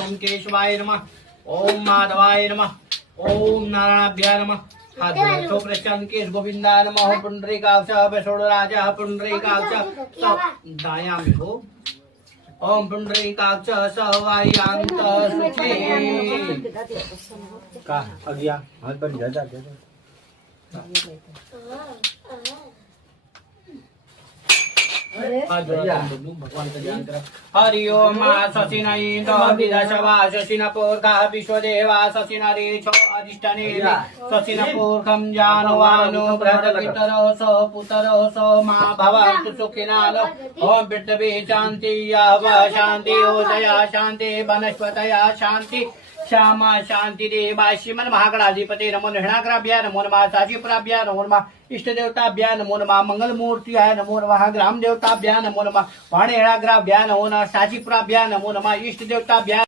ओम केशवाय नमः, ओम माधवाय नमः, ओम नारायणाभ्याय नमः। हाथ जोड़ो प्रचंड केश गोविंदाय नमः। पुंडरीकाक्ष बसोड़राजा पुंडरीकाक्ष दाया में हो। ओम पुंडरीकाक्ष सवायांत शुचि का अगिया हाथ पर जा हरि ओम शशिन इंद्र विदशवा शशिन पूर्खा विश्वदेवा शशिन रेछो अधिष्ठने शशिन पूर्खम जानवानो भ्रतपितरो सो पुतरो सो मा भवन्तु सुखिनानो। ओम पृथ्वी शांति याव शांति ओदया शांति वनस्पतया शांति श्यामा शांति देवा श्रीमन महागणाधिपति नमो निहणाग्राभ्या नमो नमः साजीपुराभ्या नमो नमः इष्ट देवताभ्या नमो नमः मंगल मूर्तियाय नमो नमः ग्राम देवताभ्या नमो नमः वाणेहणाग्राभ्या नमो नमः साजीपुराभ्या नमो नमः इष्ट देवताभ्या